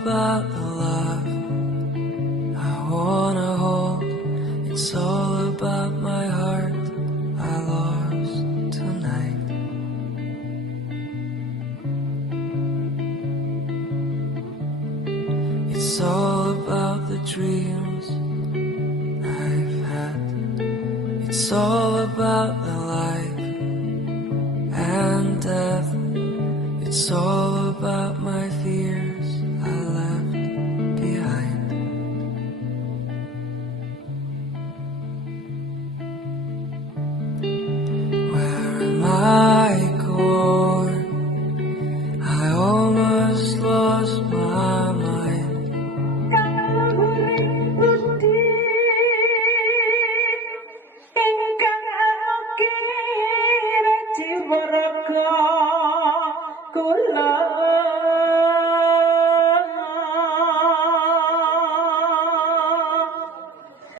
about the love I wanna hold. It's all about my heart I lost tonight. It's all about the dreams I've had. It's all about the life and death. It's all